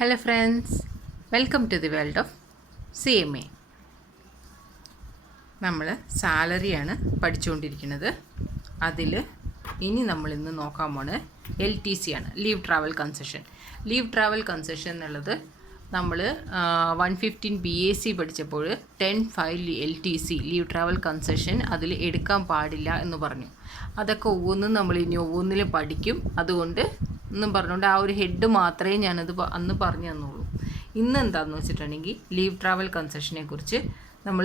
Hello friends, welcome to the world of CMA. നമ്മൾ സാലറിയാണ് പഠിച്ചുകൊണ്ടിരിക്കുന്നത്. അതിൽ ഇനി നമ്മളിന്ന് നോക്കാൻ പോണത് LTC ആണ്, leave travel concession. Leave travel concession എന്നുള്ളത് നമ്മൾ 115 BAC പഠിച്ചപ്പോൾ 10 LTC ലീവ് ട്രാവൽ കൺസെഷൻ അതിൽ എടുക്കാൻ പാടില്ല എന്ന് പറഞ്ഞു. അതൊക്കെ ഒന്നും നമ്മൾ ഇനി ഒന്നിൽ പഠിക്കും. അതുകൊണ്ട് എന്നും പറഞ്ഞുകൊണ്ട് ആ ഒരു ഹെഡ് മാത്രമേ ഞാനത് അന്ന് പറഞ്ഞു തന്നുള്ളൂ. ഇന്ന് എന്താണെന്ന് വെച്ചിട്ടുണ്ടെങ്കിൽ ലീവ് ട്രാവൽ കൺസെഷനെ കുറിച്ച് നമ്മൾ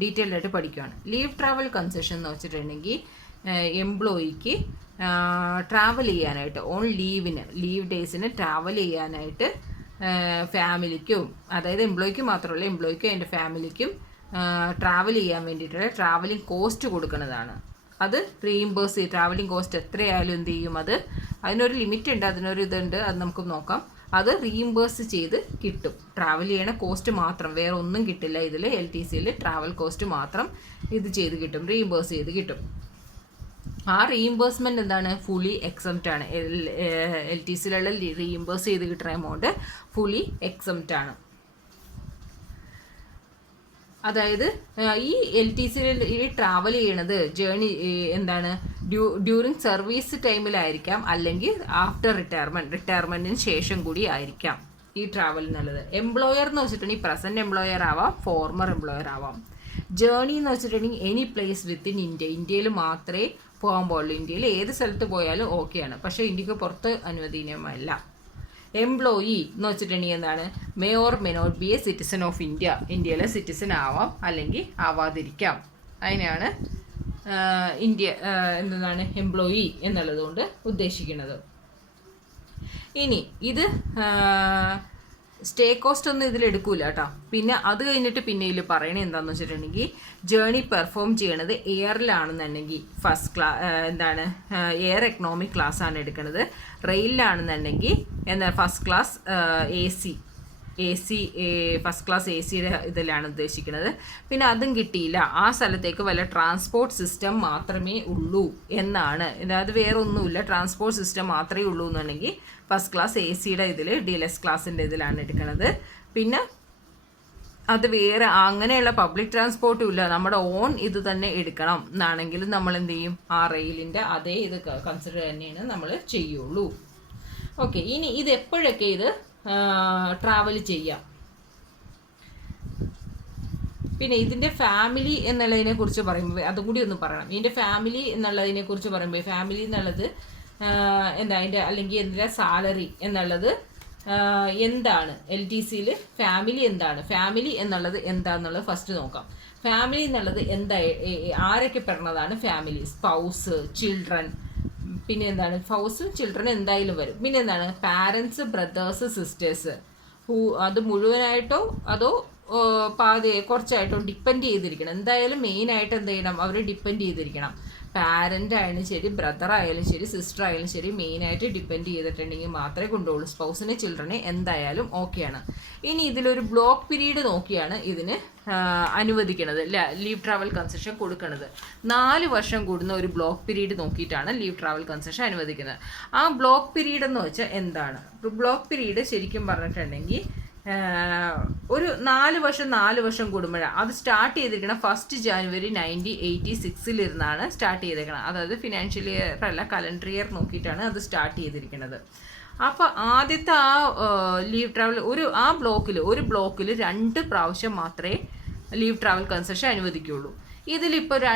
ഡീറ്റെയിൽഡ് ആയിട്ട് പഠിക്കുകയാണ്. ലീവ് ട്രാവൽ കൺസെഷൻ എന്ന് വെച്ചിട്ടുണ്ടെങ്കിൽ എംപ്ലോയിക്ക് ട്രാവൽ ചെയ്യാനായിട്ട് ലീവ് ഡേയ്സിന് ട്രാവൽ ചെയ്യാനായിട്ട് ഫാമിലിക്കും, അതായത് എംപ്ലോയിക്ക് മാത്രമല്ല, എംപ്ലോയിക്കും എൻ്റെ ഫാമിലിക്കും ട്രാവൽ ചെയ്യാൻ വേണ്ടിയിട്ടുള്ള ട്രാവലിംഗ് കോസ്റ്റ് കൊടുക്കുന്നതാണ്. അത് റീഇംബേഴ്സ് ചെയ്യും. ട്രാവലിംഗ് കോസ്റ്റ് എത്രയായാലും എന്ത് ചെയ്യും, അതിനൊരു ലിമിറ്റ് ഉണ്ട്, അതിനൊരു ഇതുണ്ട്, അത് നമുക്ക് നോക്കാം. അത് റീഇംബേഴ്സ് ചെയ്ത് കിട്ടും. ട്രാവൽ ചെയ്യണ കോസ്റ്റ് മാത്രം, വേറെ ഒന്നും കിട്ടില്ല. ഇതിൽ LTCയിൽ ട്രാവൽ കോസ്റ്റ് മാത്രം ഇത് ചെയ്ത് കിട്ടും, റീഇംബേഴ്സ് ചെയ്ത് കിട്ടും. ആ റീഇംബേഴ്സ്മെൻറ്റ് എന്താണ്, ഫുള്ളി എക്സംപ്റ്റ് ആണ്. LTCയിലുള്ള റീഇംബേഴ്സ് ചെയ്ത് കിട്ടുന്ന എമൗണ്ട് ഫുള്ളി എക്സംപ്റ്റ് ആണ്. അതായത് ഈ LTCയിൽ ട്രാവൽ ചെയ്യണത് എന്താണ്, ഡ്യൂറിങ് സർവീസ് ടൈമിലായിരിക്കാം, അല്ലെങ്കിൽ ആഫ്റ്റർ റിട്ടയർമെൻറ്റിന് ശേഷം കൂടി ആയിരിക്കാം ഈ ട്രാവൽ എന്നുള്ളത്. എംപ്ലോയർ എന്ന് വെച്ചിട്ടുണ്ടെങ്കിൽ പ്രസൻറ്റ് എംപ്ലോയർ ആവാം, ഫോർമർ എംപ്ലോയർ ആവാം. ജേർണി എന്ന് വെച്ചിട്ടുണ്ടെങ്കിൽ എനി പ്ലേസ് വിത്തിൻ ഇന്ത്യയിൽ മാത്രമേ പോകാൻ പാടുള്ളൂ. ഇന്ത്യയിൽ ഏത് സ്ഥലത്ത് പോയാലും ഓക്കെയാണ്, പക്ഷേ ഇന്ത്യക്ക് പുറത്ത് അനുവദനീയമല്ല. എംപ്ലോയി എന്ന് വെച്ചിട്ടുണ്ടെങ്കിൽ എന്താണ്, may or may not be a citizen of ഇന്ത്യയിലെ സിറ്റിസൺ ആവാം, അല്ലെങ്കിൽ ആവാതിരിക്കാം. അതിനാണ് എന്താണ് എംപ്ലോയി എന്നുള്ളത് കൊണ്ട് ഉദ്ദേശിക്കുന്നത്. ഇനി ഇത് സ്റ്റേ കോസ്റ്റ് ഒന്നും ഇതിലെടുക്കൂല കേട്ടോ. പിന്നെ അത് കഴിഞ്ഞിട്ട് പിന്നെ ഇതിൽ പറയണത് എന്താണെന്ന് വെച്ചിട്ടുണ്ടെങ്കിൽ, ജേർണി പെർഫോം ചെയ്യണത് എയറിലാണെന്നുണ്ടെങ്കിൽ എന്താണ് എയർ എക്കണോമിക് ക്ലാസ് ആണ് എടുക്കുന്നത്. റെയിലാണെന്നുണ്ടെങ്കിൽ first class first class AC ഇതിലാണ് ഉദ്ദേശിക്കുന്നത്. പിന്നെ അതും കിട്ടിയില്ല, ആ സ്ഥലത്തേക്ക് വല്ല ട്രാൻസ്പോർട്ട് സിസ്റ്റം മാത്രമേ ഉള്ളൂ എന്നാണ്. അതായത് വേറെ ഒന്നുമില്ല, ട്രാൻസ്പോർട്ട് സിസ്റ്റം മാത്രമേ ഉള്ളൂ എന്നുണ്ടെങ്കിൽ ഫസ്റ്റ് ക്ലാസ് ACയുടെ ഇതിൽ ഡീലക്സ് ക്ലാസ്സിൻ്റെ ഇതിലാണ് എടുക്കുന്നത്. പിന്നെ അത് വേറെ അങ്ങനെയുള്ള പബ്ലിക് ട്രാൻസ്പോർട്ടും ഇല്ല, നമ്മുടെ ഓൺ ഇത് തന്നെ എടുക്കണം എന്നാണെങ്കിൽ നമ്മൾ എന്ത് ചെയ്യും, ആ റെയിലിൻ്റെ അതേ ഇത് കൺസിഡർ തന്നെയാണ് നമ്മൾ ചെയ്യുള്ളൂ. ഓക്കെ, ഇനി ഇത് എപ്പോഴൊക്കെ ഇത് ട്രാവൽ ചെയ്യാം. പിന്നെ ഇതിൻ്റെ ഫാമിലി എന്നുള്ളതിനെ കുറിച്ച് പറയുമ്പോൾ അതും കൂടി ഒന്ന് പറയണം. ഇതിൻ്റെ ഫാമിലി എന്നുള്ളതിനെ കുറിച്ച് പറയുമ്പോൾ ഫാമിലി എന്നുള്ളത് എന്താ, അതിൻ്റെ അല്ലെങ്കിൽ എന്തിൻ്റെ സാലറി എന്നുള്ളത് എന്താണ്, LTCയിൽ ഫാമിലി എന്താണ്, ഫാമിലി എന്നുള്ളത് എന്താണെന്നുള്ളത് ഫസ്റ്റ് നോക്കാം. ഫാമിലി എന്നുള്ളത് എന്താ, ആരൊക്കെ പെടുന്നതാണ് ഫാമിലി, സ്പൗസ്, ചിൽഡ്രൻ, പിന്നെ എന്താണ് സ്പൗസും ചിൽഡ്രൻ എന്തായാലും വരും. പിന്നെ എന്താണ് പാരൻസ്, ബ്രദേഴ്സ്, സിസ്റ്റേഴ്സ്, അത് മുഴുവനായിട്ടോ അതോ കുറച്ചായിട്ടോ ഡിപ്പെൻഡ് ചെയ്തിരിക്കണം. എന്തായാലും മെയിനായിട്ട് എന്ത് ചെയ്യണം, അവർ ഡിപ്പെൻഡ് ചെയ്തിരിക്കണം. പാരൻ്റ് ആയാലും ശരി, ബ്രദർ ആയാലും ശരി, സിസ്റ്റർ ആയാലും ശരി, മെയിനായിട്ട് ഡിപ്പെൻഡ് ചെയ്തിട്ടുണ്ടെങ്കിൽ മാത്രമേ കൊണ്ടുപോകുള്ളൂ. സ്പൗസിനെ, ചിൽഡ്രനെ എന്തായാലും ഓക്കെയാണ്. ഇനി ഇതിലൊരു ബ്ലോക്ക് പീരീഡ് നോക്കിയാണ് ഇതിന് അനുവദിക്കുന്നത്, ലീവ് ട്രാവൽ കൺസെഷൻ കൊടുക്കുന്നത്. 4 വർഷം കൂടുന്ന ഒരു ബ്ലോക്ക് പീരീഡ് നോക്കിയിട്ടാണ് ലീവ് ട്രാവൽ കൺസെഷൻ അനുവദിക്കുന്നത്. ആ ബ്ലോക്ക് പീരീഡ് എന്ന് വെച്ചാൽ എന്താണ്, ബ്ലോക്ക് പീരീഡ് ശരിക്കും പറഞ്ഞിട്ടുണ്ടെങ്കിൽ ഒരു 4 വർഷം കൂടുമ്പോഴാണ് അത് സ്റ്റാർട്ട് ചെയ്തിരിക്കണം. 1 ജാനുവരി 1986 ഇരുന്നാണ് സ്റ്റാർട്ട് ചെയ്തേക്കണം. അതായത് ഫിനാൻഷ്യൽ ഇയർ അല്ല, കലണ്ടർ ഇയർ നോക്കിയിട്ടാണ് അത് സ്റ്റാർട്ട് ചെയ്തിരിക്കുന്നത്. അപ്പോൾ ആദ്യത്തെ ആ ലീവ് ട്രാവൽ ഒരു ബ്ലോക്കിൽ 2 പ്രാവശ്യം മാത്രമേ ലീവ് ട്രാവൽ കൺസെഷൻ അനുവദിക്കുകയുള്ളൂ. ഇതിലിപ്പോൾ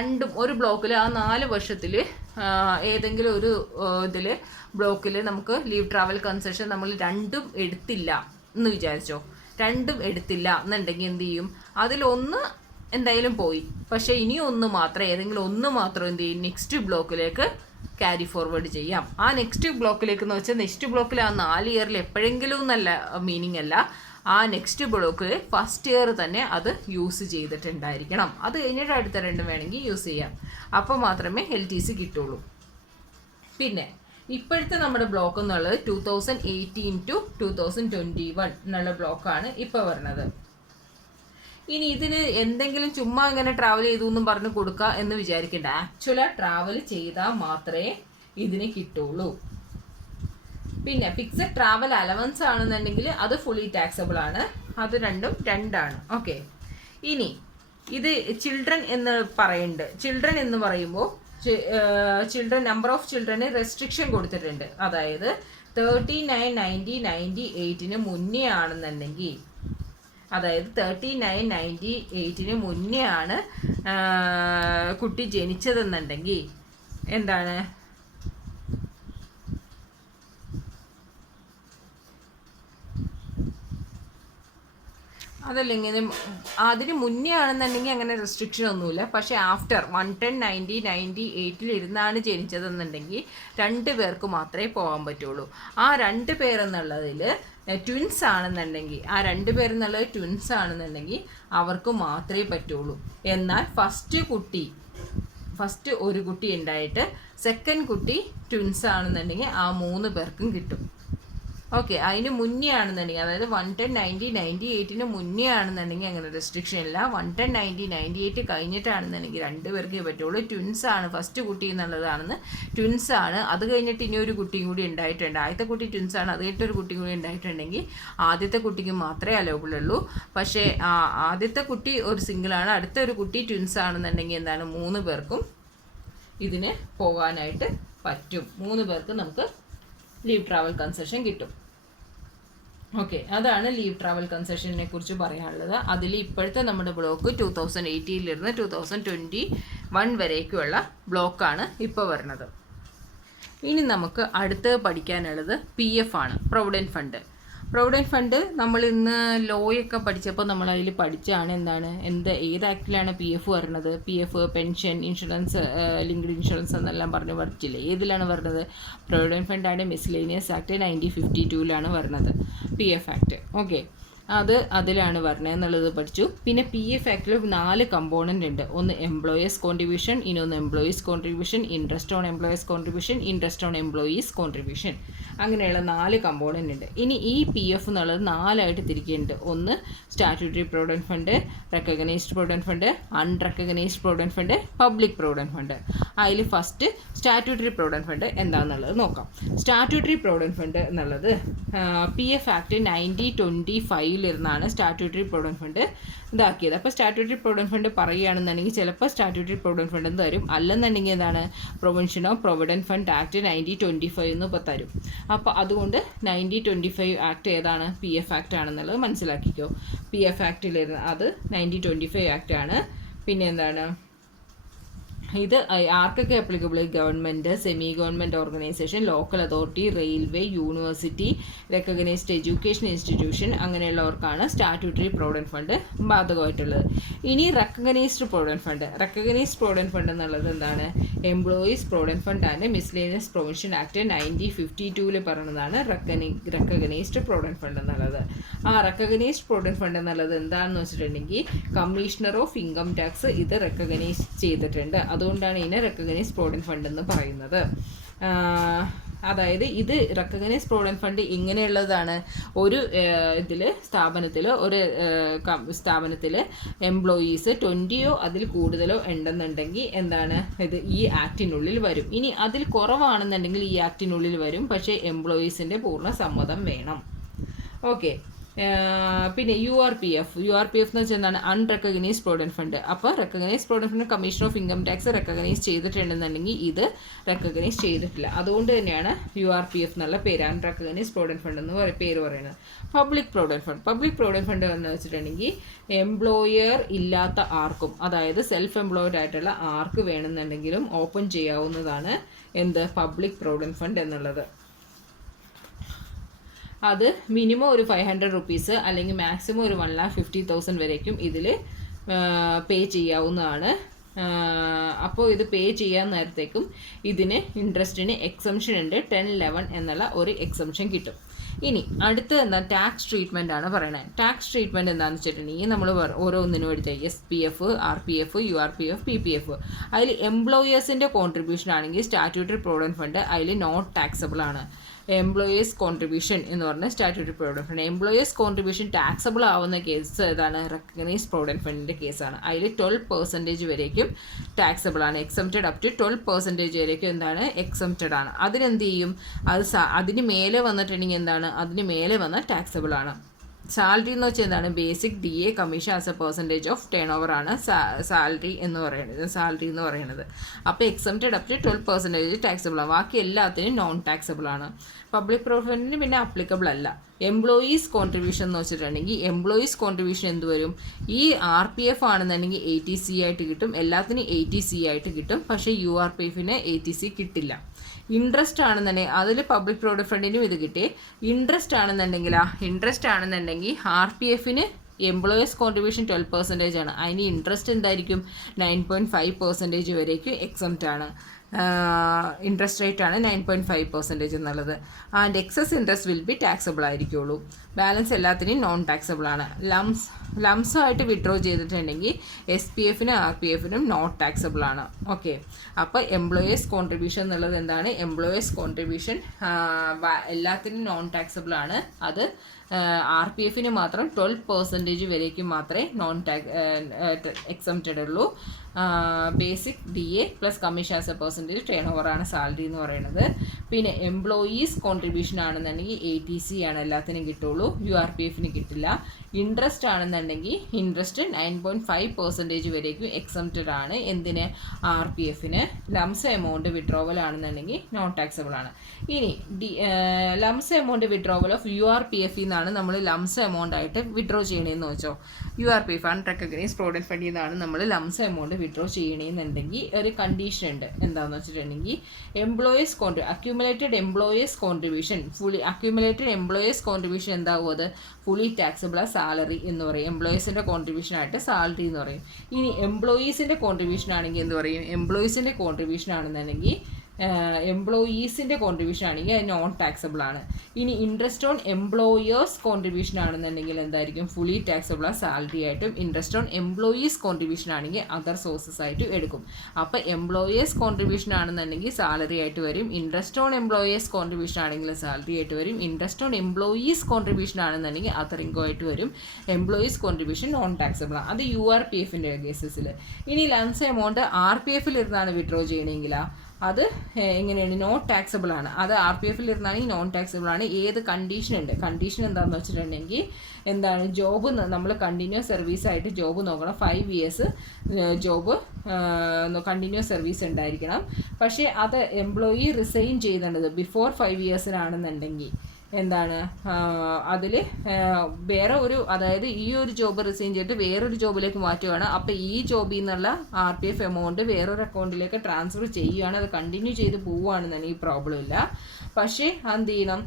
ഒരു ബ്ലോക്കിൽ ആ 4 വർഷത്തിൽ ഏതെങ്കിലും ഒരു ബ്ലോക്കിൽ നമുക്ക് ലീവ് ട്രാവൽ കൺസെഷൻ നമ്മൾ 2 എടുത്തില്ല എന്ന് വിചാരിച്ചോ, 2 എടുത്തില്ല എന്നുണ്ടെങ്കിൽ എന്ത് ചെയ്യും, അതിലൊന്ന് എന്തായാലും പോയി. പക്ഷേ ഇനി ഏതെങ്കിലും ഒന്ന് മാത്രം എന്ത് ചെയ്യും, നെക്സ്റ്റ് ബ്ലോക്കിലേക്ക് ക്യാരി ഫോർവേഡ് ചെയ്യാം. ആ നെക്സ്റ്റ് ബ്ലോക്കിലേക്ക് എന്ന് വെച്ചാൽ നെക്സ്റ്റ് ബ്ലോക്കിൽ ആ 4 ഇയറിൽ എപ്പോഴെങ്കിലും എന്നല്ല മീനിങ് അല്ല, ആ നെക്സ്റ്റ് ബ്ലോക്കിൽ ഫസ്റ്റ് ഇയർ തന്നെ അത് യൂസ് ചെയ്തിട്ടുണ്ടായിരിക്കണം. അത് കഴിഞ്ഞിട്ട് അടുത്ത 2 വേണമെങ്കിൽ യൂസ് ചെയ്യാം. അപ്പോൾ മാത്രമേ LTC കിട്ടുള്ളൂ. പിന്നെ ഇപ്പോഴത്തെ നമ്മുടെ ബ്ലോക്ക് എന്നുള്ളത് 2018 to 2021 എന്നുള്ള ബ്ലോക്കാണ് ഇപ്പോൾ വരുന്നത്. ഇനി ഇതിന് എന്തെങ്കിലും ചുമ്മാ ഇങ്ങനെ ട്രാവൽ ചെയ്തു എന്നും പറഞ്ഞ് കൊടുക്കുക എന്ന് വിചാരിക്കേണ്ട. ആക്ച്വലാ ട്രാവൽ ചെയ്താൽ മാത്രമേ ഇതിന് കിട്ടുള്ളൂ. പിന്നെ ഫിക്സഡ് ട്രാവൽ അലവൻസ് ആണെന്നുണ്ടെങ്കിൽ അത് ഫുള്ളി ടാക്സബിൾ ആണ്. അത് രണ്ടും രണ്ടാണ്. ഓക്കെ, ഇനി ഇത് ചിൽഡ്രൻ എന്ന് പറയുന്നുണ്ട്. ചിൽഡ്രൻ എന്ന് പറയുമ്പോൾ ചിൽഡ്രൻ നമ്പർ ഓഫ് ചിൽഡ്രന് റെസ്ട്രിക്ഷൻ കൊടുത്തിട്ടുണ്ട്. അതായത് 39, 90, 98 മുന്നേ ആണെന്നുണ്ടെങ്കിൽ, അതായത് 39, 98 മുന്നേ ആണ് കുട്ടി ജനിച്ചതെന്നുണ്ടെങ്കിൽ എന്താണ്, അതല്ലെങ്കിൽ അതിന് മുന്നേ ആണെന്നുണ്ടെങ്കിൽ അങ്ങനെ റെസ്ട്രിക്ഷൻ ഒന്നുമില്ല. പക്ഷേ ആഫ്റ്റർ 110, 90, 98 ഇരുന്നാണ് ജനിച്ചതെന്നുണ്ടെങ്കിൽ 2 പേർക്ക് മാത്രമേ പോകാൻ പറ്റുള്ളൂ. ആ 2 പേരെന്നുള്ളതിൽ ട്വിൻസ് ആണെന്നുണ്ടെങ്കിൽ, ആ 2 പേരെന്നുള്ളത് ട്വിൻസ് ആണെന്നുണ്ടെങ്കിൽ അവർക്ക് മാത്രമേ പറ്റുള്ളൂ. എന്നാൽ ഫസ്റ്റ് ഒരു കുട്ടി ഉണ്ടായിട്ട് സെക്കൻഡ് കുട്ടി ട്വിൻസ് ആണെന്നുണ്ടെങ്കിൽ ആ 3 പേർക്കും കിട്ടും. ഓക്കെ, അതിന് മുന്നേ ആണെന്നുണ്ടെങ്കിൽ, അതായത് 110, 90, 98 മുന്നേ ആണെന്നുണ്ടെങ്കിൽ അങ്ങനെ റെസ്ട്രിക്ഷൻ ഇല്ല. 110, 90, 98 കഴിഞ്ഞിട്ടാണെന്നുണ്ടെങ്കിൽ 2 പേർക്കേ പറ്റുള്ളൂ. ട്വിൻസ് ആണ് ഫസ്റ്റ് കുട്ടി എന്നുള്ളതാണെന്ന്, ട്വിൻസ് ആണ്. അത് കഴിഞ്ഞിട്ട് ഇനി ഒരു കുട്ടിയും കൂടി ഉണ്ടായിട്ടുണ്ട്. ആദ്യത്തെ കുട്ടി ട്വിൻസ് ആണ്, അത് കഴിഞ്ഞിട്ട് ഒരു കുട്ടിയും കൂടി ഉണ്ടായിട്ടുണ്ടെങ്കിൽ ആദ്യത്തെ കുട്ടിക്ക് മാത്രമേ അലൗബിൾ ഉള്ളൂ. പക്ഷേ ആദ്യത്തെ കുട്ടി ഒരു സിംഗിളാണ്, അടുത്ത ഒരു കുട്ടി ട്വിൻസ് ആണെന്നുണ്ടെങ്കിൽ എന്താണ്, 3 പേർക്കും ഇതിന് പോകാനായിട്ട് പറ്റും. 3 പേർക്ക് നമുക്ക് ലീവ് ട്രാവൽ കൺസെഷൻ കിട്ടും. ഓക്കെ, അതാണ് ലീവ് ട്രാവൽ കൺസെഷനെ കുറിച്ച് പറയാനുള്ളത്. അതിൽ ഇപ്പോഴത്തെ നമ്മുടെ ബ്ലോക്ക് 2018 2021 വരേക്കുള്ള ബ്ലോക്കാണ് ഇപ്പോൾ വരുന്നത്. ഇനി നമുക്ക് അടുത്ത് പഠിക്കാനുള്ളത് PF ആണ്, പ്രൊവിഡൻറ്റ് ഫണ്ട്. പ്രൊവിഡൻറ്റ് ഫണ്ട് നമ്മൾ ഇന്ന് ലോയൊക്കെ പഠിച്ചപ്പോൾ നമ്മൾ അതിൽ പഠിച്ചാണ് ഏത് ആക്ടിലാണ് PF വരുന്നത്. PF pension, insurance, linked insurance എന്നെല്ലാം പറഞ്ഞ് പഠിച്ചില്ലേ. ഏതിലാണ് വരുന്നത്? പ്രൊവിഡൻറ്റ് ഫണ്ടാണ് മിസ്ലേനിയസ് ആക്ട് 1952 വരുന്നത്, PF ആക്ട്. ഓക്കെ, അതിലാണ് വരുന്നത് എന്നുള്ളത് പഠിച്ചു. പിന്നെ PF ആക്ടിൽ 4 കമ്പോണൻ്റ് ഉണ്ട്. ഒന്ന് എംപ്ലോയേഴ്സ് കോൺട്രിബ്യൂഷൻ, ഇനൊന്ന് employees contribution, interest on employers contribution, interest on employees contribution, അങ്ങനെയുള്ള 4 കമ്പോണൻ്റ് ഉണ്ട്. ഇനി ഈ PF എന്നുള്ളത് 4 ആയിട്ട് തിരിക്കുന്നുണ്ട്. ഒന്ന് statutory provident fund, recognised provident fund, unrecognised provident fund, public provident fund. അതിൽ ഫസ്റ്റ് സ്റ്റാറ്റ്യൂട്ടറി പ്രൊവിഡൻറ്റ് ഫണ്ട് എന്താണെന്നുള്ളത് നോക്കാം. സ്റ്റാറ്റ്യൂട്ടറി പ്രൊവിഡൻറ്റ് ഫണ്ട് എന്നുള്ളത് PF ആക്ട് 1925 ഇരുന്നാണ് സ്റ്റാറ്റ്യൂട്ടറി പ്രൊവിഡൻറ്റ് ഫണ്ട് ഇതാക്കിയത്. അപ്പോൾ സ്റ്റാറ്റ്യൂട്ടറി പ്രൊവിഡൻറ്റ് ഫണ്ട് പറയുകയാണെന്നുണ്ടെങ്കിൽ ചിലപ്പോൾ സ്റ്റാറ്റ്യൂട്ടറി പ്രൊവിഡൻറ്റ് ഫണ്ട് എന്ന് തരും, അല്ലെന്നുണ്ടെങ്കിൽ എന്താണ് പ്രൊവിൻഷൻ ഓഫ് പ്രൊവിഡൻറ്റ് ഫണ്ട് ആക്ട് 1925 എന്ന് ഇപ്പോൾ തരും. അപ്പോൾ അതുകൊണ്ട് 1925 ആക്ട് ഏതാണ്? PF ആക്ട് ആണെന്നുള്ളത് മനസ്സിലാക്കിക്കോ. PF ആക്ടിലിരുന്ന് അത് 1925 ആക്ട് ആണ്. പിന്നെ എന്താണ്, ഇത് ആർക്കൊക്കെ applicable? Government, semi government organisation, local authority, railway, university, recognised education institution, അങ്ങനെയുള്ളവർക്കാണ് സ്റ്റാറ്റ്യൂട്ടറി പ്രൊവിഡൻറ്റ് ഫണ്ട് ബാധകമായിട്ടുള്ളത്. ഇനി recognised provident fund. Recognised provident fund എന്നുള്ളത് എന്താണ്? Employees provident fund and miscellaneous provision act 1952 പറയുന്നതാണ് റെക്കഗ്നൈസ്ഡ് പ്രൊവിഡൻറ്റ് ഫണ്ട് എന്നുള്ളത്. ആ recognised provident fund എന്നുള്ളത് എന്താണെന്ന് വെച്ചിട്ടുണ്ടെങ്കിൽ കമ്മീഷണർ ഓഫ് ഇൻകം ടാക്സ് ഇത് റെക്കഗ്നൈസ് ചെയ്തിട്ടുണ്ട്. അതുകൊണ്ടാണ് ഇതിനെ റെക്കഗ്നൈസ്ഡ് പ്രൊവിഡൻറ്റ് ഫണ്ട് എന്ന് പറയുന്നത്. അതായത് ഇത് റെക്കഗ്നൈസ്ഡ് പ്രൊവിഡൻറ്റ് ഫണ്ട് ഇങ്ങനെയുള്ളതാണ്. ഒരു സ്ഥാപനത്തിൽ എംപ്ലോയീസ് 20 അതിൽ കൂടുതലോ ഉണ്ടെന്നുണ്ടെങ്കിൽ എന്താണ്, ഇത് ഈ ആക്ടിനുള്ളിൽ വരും. ഇനി അതിൽ കുറവാണെന്നുണ്ടെങ്കിൽ ഈ ആക്ടിനുള്ളിൽ വരും, പക്ഷേ എംപ്ലോയീസിൻ്റെ പൂർണ്ണ സമ്മതം വേണം. ഓക്കെ, പിന്നെ URPF എന്ന് വെച്ചാൽ എന്താണ്? Unrecognised provident fund. അപ്പോൾ recognised provident fund commission of income tax recognise ചെയ്തിട്ടുണ്ടെന്നുണ്ടെങ്കിൽ ഇത് റെക്കഗ്നൈസ് ചെയ്തിട്ടില്ല. അതുകൊണ്ട് തന്നെയാണ് URPF എന്നുള്ള പേര്, അൺറെക്കഗ്നൈസ്ഡ് പ്രൊവിഡൻറ്റ് ഫണ്ട് എന്ന് പേര് പറയുന്നത്. പബ്ലിക് പ്രൊവിഡൻറ്റ് ഫണ്ട് എന്ന് വെച്ചിട്ടുണ്ടെങ്കിൽ എംപ്ലോയർ ഇല്ലാത്ത ആർക്കും, അതായത് സെൽഫ് എംപ്ലോയ്ഡ് ആയിട്ടുള്ള ആർക്ക് വേണമെന്നുണ്ടെങ്കിലും ഓപ്പൺ ചെയ്യാവുന്നതാണ് പബ്ലിക് പ്രൊവിഡൻറ്റ് ഫണ്ട് എന്നുള്ളത്. അത് മിനിമം ഒരു 500 rupees അല്ലെങ്കിൽ മാക്സിമം ഒരു 1,50,000 വരേക്കും ഇതിൽ പേ ചെയ്യാവുന്നതാണ്. അപ്പോൾ ഇത് പേ ചെയ്യാൻ നേരത്തേക്കും ഇതിന് ഇൻട്രസ്റ്റിന് എക്സംഷൻ ഉണ്ട്. 1011 എന്നുള്ള ഒരു എക്സംഷൻ കിട്ടും. ഇനി അടുത്ത് എന്താ? ടാക്സ് ട്രീറ്റ്മെൻ്റ് ആണ് പറയുന്നത്. ടാക്സ് ട്രീറ്റ്മെൻറ്റ് എന്താണെന്ന് വെച്ചിട്ടുണ്ടെങ്കിൽ നമ്മൾ ഓരോന്നിനും എടുത്ത് SPF, RPF, URPF, PPF. അതിൽ എംപ്ലോയേഴ്സിൻ്റെ കോൺട്രിബ്യൂഷൻ ആണെങ്കിൽ സ്റ്റാറ്റ്യൂട്ടറി പ്രൊവിഡൻറ്റ് ഫണ്ട് അതിൽ നോട്ട് ടാക്സബിൾ ആണ്. എംപ്ലോയേഴ്സ് കോൺട്രിബ്യൂഷൻ എന്ന് പറഞ്ഞ statutory provident fund. Employers contribution taxable ആവുന്ന കേസ് ഏതാണ്? റെക്കഗ്നൈസ്ഡ് പ്രൊവിഡൻറ്റ് ഫണ്ടിൻ്റെ കേസാണ്. അതിൽ 12% വരേക്കും ടാക്സബിൾ ആണ്. എക്സംപ്റ്റഡ് അപ് ടു 12% വരേക്കും എന്താണ്? എക്സംപ്റ്റഡ് ആണ്. അതിനെന്ത് ചെയ്യും? അതിന് മേലെ വന്നിട്ടുണ്ടെങ്കിൽ എന്താണ്? അതിന് മേലെ വന്നാൽ ടാക്സബിൾ ആണ്. സാലറി എന്ന് വെച്ചാൽ എന്താണ്? Basic DA commission as a percentage of turn over ആണ് സാലറി എന്ന് പറയുന്നത്. അപ്പോൾ എക്സംപ്റ്റഡ് അപ് ടു 12% ടാക്സബിൾ ആണ്. ബാക്കി എല്ലാത്തിനും നോൺ ടാക്സബിൾ ആണ്. പബ്ലിക് പ്രൊവിഡൻറ്റിന് പിന്നെ അപ്ലിക്കബിൾ അല്ല. എംപ്ലോയീസ് കോൺട്രിബ്യൂഷൻ എന്ന് വെച്ചിട്ടുണ്ടെങ്കിൽ എംപ്ലോയീസ് കോൺട്രിബ്യൂഷൻ എന്ത് വരും? ഈ RPF ആണെന്നുണ്ടെങ്കിൽ 80C ആയിട്ട് കിട്ടും, എല്ലാത്തിനും 80C ആയിട്ട് കിട്ടും. പക്ഷേ URPFന് 80C കിട്ടില്ല. ഇൻട്രസ്റ്റ് ആണെന്നുണ്ടെങ്കിൽ അതിൽ പബ്ലിക് പ്രൊവിഡൻറ്റ് ഫണ്ടിനും ഇത് കിട്ടി. ഇൻട്രസ്റ്റ് ആണെന്നുണ്ടെങ്കിൽ RPFന് എംപ്ലോയേഴ്സ് കോൺട്രിബ്യൂഷൻ 12% ആണ്. അതിന് ഇൻട്രസ്റ്റ് എന്തായിരിക്കും? 9.5% വരേക്കും എക്സംപ്റ്റ് ആണ്. ഇൻട്രസ്റ്റ് റേറ്റ് ആണ് 9.5% എന്നുള്ളത്. And excess interest will be taxable ആയിരിക്കുള്ളൂ. ബാലൻസ് എല്ലാത്തിനും നോൺ ടാക്സബിൾ ആണ്. ലംസമായിട്ട് വിഡ്രോ ചെയ്തിട്ടുണ്ടെങ്കിൽ SPFനും RPFനും നോട്ട് ടാക്സബിൾ ആണ്. ഓക്കെ, അപ്പോൾ എംപ്ലോയേഴ്സ് കോൺട്രിബ്യൂഷൻ എന്നുള്ളത് എന്താണ്? എംപ്ലോയേഴ്സ് കോൺട്രിബ്യൂഷൻ എല്ലാത്തിനും നോൺ ടാക്സബിൾ ആണ്. അത് RPFന് മാത്രം 12% വരേക്കും മാത്രമേ നോൺ എക്സംപ്റ്റഡ് ഉള്ളൂ. Basic DA plus commission as a percentage turnover ആണ് സാലറി എന്ന് പറയുന്നത്. പിന്നെ എംപ്ലോയീസ് കോൺട്രിബ്യൂഷൻ ആണെന്നുണ്ടെങ്കിൽ 80C ആണ് എല്ലാത്തിനും കിട്ടുള്ളൂ, URPFന് കിട്ടില്ല. ഇൻട്രസ്റ്റ് ആണെന്നുണ്ടെങ്കിൽ ഇൻട്രസ്റ്റ് 9.5% വരേക്കും എക്സംപ്റ്റഡ് ആണ്. എന്തിന്? RPFന്. ലംസ എമൗണ്ട് വിഡ്രോവൽ ആണെന്നുണ്ടെങ്കിൽ നോൺ ടാക്സബിൾ ആണ്. ഇനി ലംസ എമൗണ്ട് വിഡ്രോവൽ ഓഫ് URPF എന്നാണ് നമ്മൾ ലംസ എമൗണ്ട് ആയിട്ട് വിഡ്രോ ചെയ്യണമെന്ന് വെച്ചോ. URPF അൺറെക്കഗ്നൈസ്ഡ് പ്രൊവിഡൻറ്റ് ഫണ്ടിൽ നിന്നാണ് നമ്മൾ ലംസ എമൗണ്ട് വിഡ്രോ ചെയ്യണമെന്നുണ്ടെങ്കിൽ ഒരു കണ്ടീഷൻ ഉണ്ട്. എന്താണെന്ന് വെച്ചിട്ടുണ്ടെങ്കിൽ അക്യൂമുലേറ്റഡ് എംപ്ലോയേഴ്സ് കോൺട്രിബ്യൂഷൻ എന്താവും? അത് ഫുള്ളി ടാക്സബിൾ സാലറി എന്ന് പറയും. എംപ്ലോയീസിൻ്റെ കോൺട്രിബ്യൂഷൻ ആയിട്ട് സാലറി എന്ന് പറയും. ഇനി എംപ്ലോയീസിൻ്റെ കോൺട്രിബ്യൂഷൻ ആണെങ്കിൽ എന്ത് പറയും? എംപ്ലോയീസിൻ്റെ കോൺട്രിബ്യൂഷൻ ആണെന്നുണ്ടെങ്കിൽ അത് നോൺ ടാക്സബിൾ ആണ്. ഇനി ഇൻട്രസ്റ്റ് ഓൺ എംപ്ലോയേഴ്സ് കോൺട്രിബ്യൂഷൻ ആണെന്നുണ്ടെങ്കിൽ എന്തായിരിക്കും? ഫുള്ളി ടാക്സബിൾ സാലറി ആയിട്ടും. ഇൻട്രസ്റ്റ് ഓൺ എംപ്ലോയീസ് കോൺട്രിബ്യൂഷൻ ആണെങ്കിൽ അതർ സോഴ്സസ് ആയിട്ട് എടുക്കും. അപ്പോൾ എംപ്ലോയേഴ്സ് കോൺട്രിബ്യൂഷൻ ആണെന്നുണ്ടെങ്കിൽ സാലറി ആയിട്ട് വരും. ഇൻട്രസ്റ്റ് ഓൺ എംപ്ലോയേഴ്സ് കോൺട്രിബ്യൂഷൻ ആണെങ്കിൽ സാലറി ആയിട്ട് വരും. ഇൻട്രസ്റ്റ് ഓൺ എംപ്ലോയീസ് കോൺട്രിബ്യൂഷൻ ആണെന്നുണ്ടെങ്കിൽ അതർ ഇൻകം ആയിട്ട് വരും. എംപ്ലോയീസ് കോൺട്രിബ്യൂഷൻ നോൺ ടാക്സബിൾ ആണ്. അത് URPFൻ്റെ കേസസിൽ. ഇനി ലംസ എമൗണ്ട് RPFൽ ഇരുന്നാണ് വിഡ്രോ ചെയ്യണമെങ്കിൽ അത് എങ്ങനെയാണ്? നോട്ട് ടാക്സബിൾ ആണ്. അത് RPFൽ ഇരുന്നാണെങ്കിൽ നോൺ ടാക്സബിൾ ആണ്. ഏത് കണ്ടീഷൻ ഉണ്ട്? കണ്ടീഷൻ എന്താണെന്ന് വെച്ചിട്ടുണ്ടെങ്കിൽ എന്താണ്? ജോബ് നമ്മൾ കണ്ടിന്യൂസ് സർവീസായിട്ട് ജോബ് നോക്കണം. 5 years ജോബ് കണ്ടിന്യൂസ് സർവീസ് ഉണ്ടായിരിക്കണം. പക്ഷേ അത് എംപ്ലോയി റിസൈൻ ചെയ്യുന്നുണ്ട് ബിഫോർ 5 yearsനാണെന്നുണ്ടെങ്കിൽ എന്താണ്? അതിൽ വേറെ ഒരു, അതായത് ഈ ഒരു ജോബ് റിസൈൻ ചെയ്തിട്ട് വേറൊരു ജോബിലേക്ക് മാറ്റുകയാണ്. അപ്പോൾ ഈ ജോബിൽ നിന്നുള്ള RPF എമൗണ്ട് വേറൊരു അക്കൗണ്ടിലേക്ക് ട്രാൻസ്ഫർ ചെയ്യുകയാണ്. അത് കണ്ടിന്യൂ ചെയ്ത് പോവുകയാണെന്നുണ്ടെങ്കിൽ പ്രോബ്ലം ഇല്ല. പക്ഷേ എന്ത് ചെയ്യണം?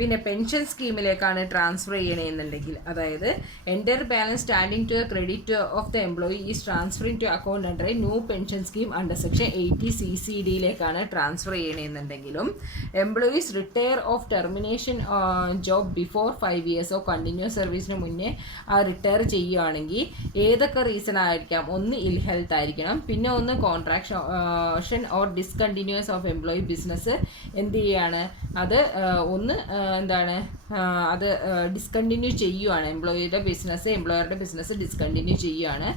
പിന്നെ പെൻഷൻ സ്കീമിലേക്കാണ് ട്രാൻസ്ഫർ ചെയ്യണമെന്നുണ്ടെങ്കിൽ, അതായത് entire balance standing to a credit of the employee is transferring to account under a new pension scheme under section 80 CCDയിലേക്കാണ് ട്രാൻസ്ഫർ ചെയ്യണമെന്നുണ്ടെങ്കിലും employees retire of termination job before 5 years of continuous സർവീസിന് മുന്നേ retire ചെയ്യുകയാണെങ്കിൽ ഏതൊക്കെ reason ആയിരിക്കാം? ഒന്ന് ഇൽ health ആയിരിക്കണം, പിന്നെ ഒന്ന് contraction or discontinuous of employee business എന്ത് ചെയ്യുകയാണ്? അത് ഒന്ന് എന്താണ്? അത് ഡിസ്കണ്ടിന്യൂ ചെയ്യുകയാണ്. എംപ്ലോയറുടെ ബിസിനസ് ഡിസ്കണ്ടിന്യൂ ചെയ്യുകയാണ്.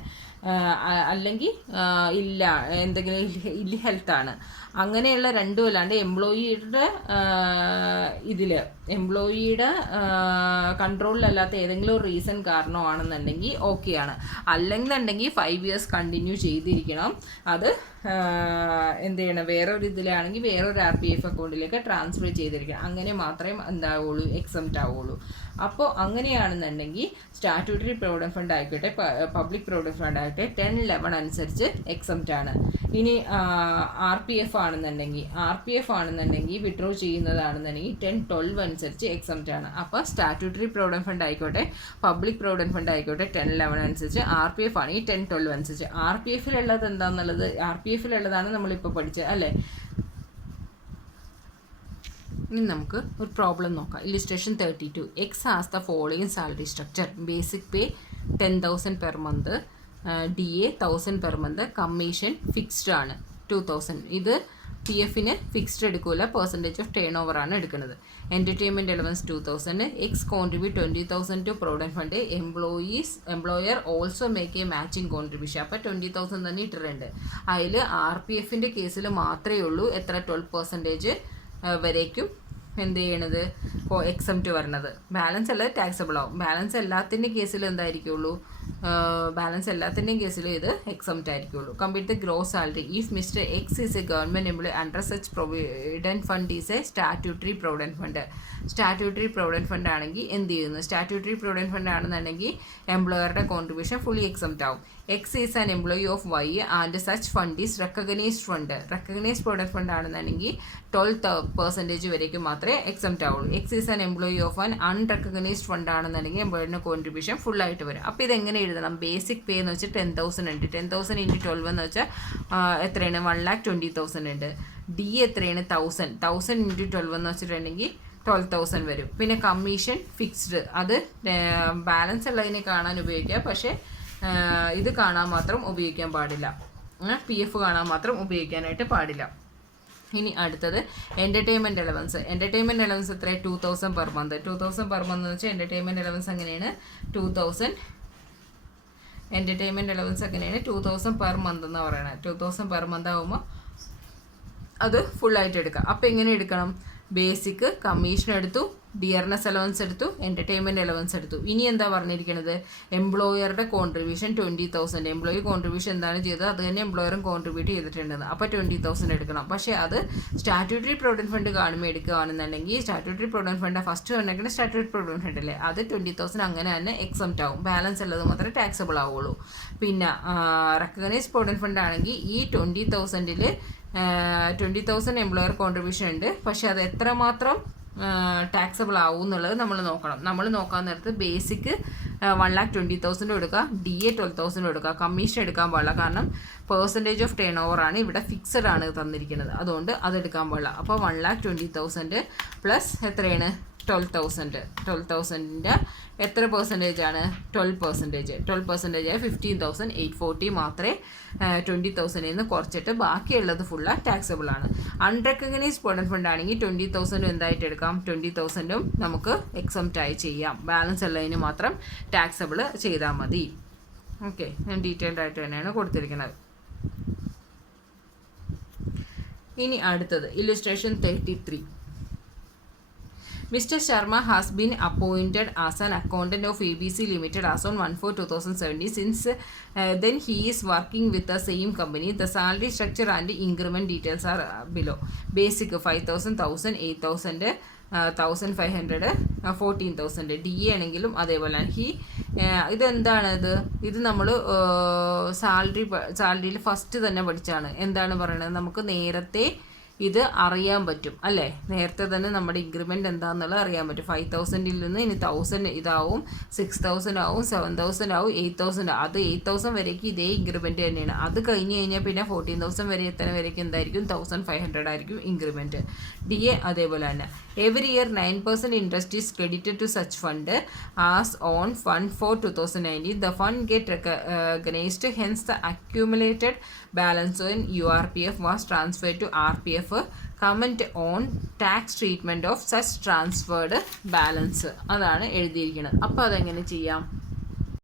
അല്ലെങ്കിൽ ഇല്ല, എന്തെങ്കിലും ഇല്ല ഹെൽത്താണ്. അങ്ങനെയുള്ള രണ്ടും അല്ലാണ്ട് എംപ്ലോയിയുടെ എംപ്ലോയിയുടെ കൺട്രോളിലല്ലാത്ത ഏതെങ്കിലും ഒരു റീസൺ കാരണമാണെന്നുണ്ടെങ്കിൽ ഓക്കെയാണ്. അല്ലെന്നുണ്ടെങ്കിൽ 5 years കണ്ടിന്യൂ ചെയ്തിരിക്കണം. അത് എന്ത് ചെയ്യണം? വേറൊരു ഇതിലാണെങ്കിൽ വേറൊരു RPF അക്കൗണ്ടിലേക്ക് ട്രാൻസ്ഫർ ചെയ്തിരിക്കണം. അങ്ങനെ മാത്രമേ എന്താവുള്ളൂ? എക്സംപ്റ്റ് ആവുള്ളൂ. അപ്പോൾ അങ്ങനെയാണെന്നുണ്ടെങ്കിൽ സ്റ്റാറ്റ്യൂട്ടറി പ്രൊവിഡൻറ്റ് ഫണ്ട് ആയിക്കോട്ടെ, പബ്ലിക് പ്രൊവിഡൻറ്റ് ഫണ്ട് ആയിക്കോട്ടെ 10(11) അനുസരിച്ച് എക്സംപ്റ്റ് ആണ്. ഇനി RPF ആണെന്നുണ്ടെങ്കിൽ വിഡ്രോ ചെയ്യുന്നതാണെന്നുണ്ടെങ്കിൽ 10(12) അനുസരിച്ച് എക്സംപ്റ്റ് ആണ്. അപ്പോൾ സ്റ്റാറ്റ്യൂട്ടറി പ്രൊവിഡൻറ്റ് ഫണ്ട് ആയിക്കോട്ടെ, പബ്ലിക് പ്രൊവിഡൻറ്റ് ഫണ്ട് ആയിക്കോട്ടെ 10(11) അനുസരിച്ച്. RPF ആണെങ്കിൽ 10(12) അനുസരിച്ച്. RPFലുള്ളത് എന്താണെന്നുള്ളത് RPFലുള്ളതാണ് നമ്മളിപ്പോൾ പഠിച്ചത് അല്ലേ? ഇനി നമുക്ക് ഒരു പ്രോബ്ലം നോക്കാം. Illustration 32. X has the following salary structure. Basic pay 10,000 per month, DA 1,000 per month, commission fixed ആണ്. 2000. ഇത് പി എഫിന് ഫിക്സ്ഡ് എടുക്കില്ല, പെർസെൻറ്റേജ് ഓഫ് ടേൺ ഓവർ ആണ് എടുക്കുന്നത്. Entertainment allowance 2000. X contribute 20,000 to provident fund. Employer also make a matching contribution. അപ്പോൾ 20,000 തന്നെ ഇട്ടിട്ടുണ്ട്. അതിൽ ആർ പി എഫിൻ്റെ കേസിൽ മാത്രമേ ഉള്ളൂ എത്ര 12% വരേക്കും എന്ത് ചെയ്യണത് എക്സംപ്റ്റ് വരണത്. ബാലൻസ് അല്ല ടാക്സബിൾ ആവും. ബാലൻസ് എല്ലാത്തിൻ്റെയും കേസിൽ എന്തായിരിക്കുള്ളൂ, ബാലൻസ് എല്ലാത്തിൻ്റെയും കേസിൽ ഇത് എക്സംപ്റ്റ് ആയിരിക്കുള്ളൂ. Compute the gross salary if mister X is a government employee under such provident fund is a statutory provident fund. Statutory provident fund ആണെങ്കിൽ എന്ത് ചെയ്യുന്നു, സ്റ്റാറ്റ്യൂട്ടറി പ്രൊവിഡൻറ്റ് ഫണ്ട് ആണെന്നുണ്ടെങ്കിൽ എംപ്ലോയറുടെ കോൺട്രിബ്യൂഷൻ ഫുള്ളി എക്സംപ്റ്റ് ആവും. X is an employee of Y and such fund is recognised fund. Recognised provident fund ആണെന്നുണ്ടെങ്കിൽ 12% വരേക്കും മാത്രമേ exempt ആവുള്ളൂ. X is an employee of an unrecognised fund ആണെന്നുണ്ടെങ്കിൽ എംപ്ലോയറിൻ്റെ കോൺട്രിബ്യൂഷൻ ഫുള്ളായിട്ട് വരും. അപ്പോൾ ഇതെങ്ങനെ എഴുതണം, ബേസിക് പേ എന്ന് വെച്ചാൽ 10,000 ഉണ്ട്. 10,000 × 12 എന്ന് വെച്ചാൽ എത്രയാണ്, 1,20,000 ഉണ്ട്. ഡി എത്രയാണ്, 1,000 × 12 എന്ന് വെച്ചിട്ടുണ്ടെങ്കിൽ 12,000 വരും. പിന്നെ കമ്മീഷൻ ഫിക്സ്ഡ്, അത് ബാലൻസ് ഉള്ളതിനെ കാണാൻ ഉപയോഗിക്കുക, പക്ഷേ ഇത് കാണാൻ മാത്രം ഉപയോഗിക്കാൻ പാടില്ല. പി എഫ് കാണാൻ മാത്രം ഉപയോഗിക്കാനായിട്ട് പാടില്ല. ഇനി അടുത്തത് എൻ്റർടൈൻമെൻറ്റ് അലവൻസ്. എൻ്റർടൈൻമെൻറ്റ് അലവൻസ് എത്ര, 2,000 പെർ മന്ത്. 2,000 പെർ മന്ത് എന്ന് വെച്ചാൽ എൻ്റർടൈൻമെൻറ്റ് അലവൻസ് എങ്ങനെയാണ്, 2,000 എൻ്റർടൈൻമെൻറ്റ് അലവൻസ് എങ്ങനെയാണ് 2,000 പെർ മന്ത് എന്ന് പറയുന്നത്. 2,000 പെർ മന്ത് ആകുമ്പോൾ അത് ഫുള്ളായിട്ട് എടുക്കാം. അപ്പോൾ എങ്ങനെ എടുക്കണം, ബേസിക്, കമ്മീഷൻ എടുത്തു, ഡിയർനെസ് അലവൻസ് എടുത്തു, എൻ്റർടൈൻമെൻറ്റ് അലവൻസ് എടുത്തു. ഇനി എന്താ പറഞ്ഞിരിക്കുന്നത്, എംപ്ലോയറുടെ കോൺട്രിബ്യൂഷൻ 20,000. എംപ്ലോയി കോൺട്രിബ്യൂഷൻ എന്താണ് ചെയ്തത്, അത് തന്നെ എംപ്ലോയറും കോൺട്രിബ്യൂട്ട് ചെയ്തിട്ടുണ്ടെന്ന്. അപ്പോൾ 20,000 എടുക്കണം. പക്ഷേ അത് സ്റ്റാറ്റ്യൂട്ടറി പ്രൊവിഡൻറ്റ് ഫണ്ട് കാണുമ്പോൾ എടുക്കുകയാണെന്നുണ്ടെങ്കിൽ സ്റ്റാറ്റ്യൂട്ടറി പ്രൊവിഡൻറ്റ് ഫണ്ട് ഫസ്റ്റ് വന്നിട്ട് സ്റ്റാറ്റ്യൂട്ടറി പ്രൊവിഡൻറ്റ് ഫണ്ട് അല്ലേ, അത് 20,000 അങ്ങനെ തന്നെ എക്സംപ്റ്റ് ആവും. ബാലൻസ് ഉള്ളത് മാത്രമേ ടാക്സബിൾ ആവുള്ളൂ. പിന്നെ റെക്കഗ്നൈസ്ഡ് പ്രൊവിഡൻറ്റ് ഫണ്ട് ആണെങ്കിൽ ഈ 20,000-ൽ 20,000 എംപ്ലോയർ കോൺട്രിബ്യൂഷൻ ഉണ്ട്. പക്ഷേ അത് എത്രമാത്രം ടാക്സബിൾ ആവും എന്നുള്ളത് നമ്മൾ നോക്കണം. നമ്മൾ നോക്കാൻ നേരത്ത് ബേസിക് 1,20,000 കൊടുക്കുക, ഡി എ 12,000 കൊടുക്കുക. കമ്മീഷൻ എടുക്കാൻ പാടില്ല, കാരണം പെർസെൻറ്റേജ് ഓഫ് ടേൺ ഓവർ ആണ് ഇവിടെ ഫിക്സഡ് ആണ് തന്നിരിക്കുന്നത്, അതുകൊണ്ട് അതെടുക്കാൻ പാടില്ല. അപ്പോൾ 1,20,000 പ്ലസ് എത്രയാണ്, 12,000. എത്ര പെർസെൻറ്റേജ് ആണ്, 12%. 12% 15,840 മാത്രമേ 20,000 നിന്ന് കുറച്ചിട്ട് ബാക്കിയുള്ളത് ഫുള്ള് ടാക്സബിൾ ആണ്. അൺറെക്കഗ്നൈസ്ഡ് പ്രൊവിഡൻറ്റ് ഫണ്ട് ആണെങ്കിൽ 20,000 എന്തായിട്ട് എടുക്കാം, 20,000 നമുക്ക് എക്സംപ്റ്റ് ആയി ചെയ്യാം. ബാലൻസ് ഉള്ളതിന് മാത്രം ടാക്സബിൾ ചെയ്താൽ മതി. ഓക്കെ, ഞാൻ ഡീറ്റെയിൽഡ് ആയിട്ട് തന്നെയാണ് കൊടുത്തിരിക്കുന്നത്. ഇനി അടുത്തത് illustration 33. Mr. Sharma has been appointed as an accountant of ABC Limited as on 1/4/2017. Since then he is working with the same company. The salary structure and increment details are below. Basic 5,000, 1,000, 8,000, 1,500, 14,000. D A ആണെങ്കിലും അതേപോലെ. ഇത് നമ്മൾ സാലറിയിൽ first തന്നെ പഠിച്ചാണ്. എന്താണ് പറയുന്നത്, നമുക്ക് നേരത്തെ ഇത് അറിയാൻ പറ്റും അല്ലേ, നേരത്തെ തന്നെ നമ്മുടെ ഇൻക്രിമെൻറ്റ് എന്താണെന്നുള്ളത് അറിയാൻ പറ്റും. 5,000-ൽ നിന്ന് ഇനി 1,000 ഇതാവും, 6,000 ആവും, 7,000 ആവും, 8,000. അത് 8,000 വരേക്ക് ഇതേ ഇൻക്രിമെൻറ്റ് തന്നെയാണ്. അത് കഴിഞ്ഞ് കഴിഞ്ഞാൽ പിന്നെ 14,000 വരെ എത്തണ വരേക്ക് എന്തായിരിക്കും, 1,500 ആയിരിക്കും ഇൻക്രിമെൻറ്റ്. ഡി എ അതേപോലെ തന്നെ. Every year 9% interest is credited to such fund as on 1/4/2019. The fund get recognized, hence the accumulated balance in URPF was transferred to RPF. Comment on tax treatment of such transferred balance. അതാണ് എഴുതിയിരിക്കുന്നത്. അപ്പോൾ അതെങ്ങനെ ചെയ്യാം,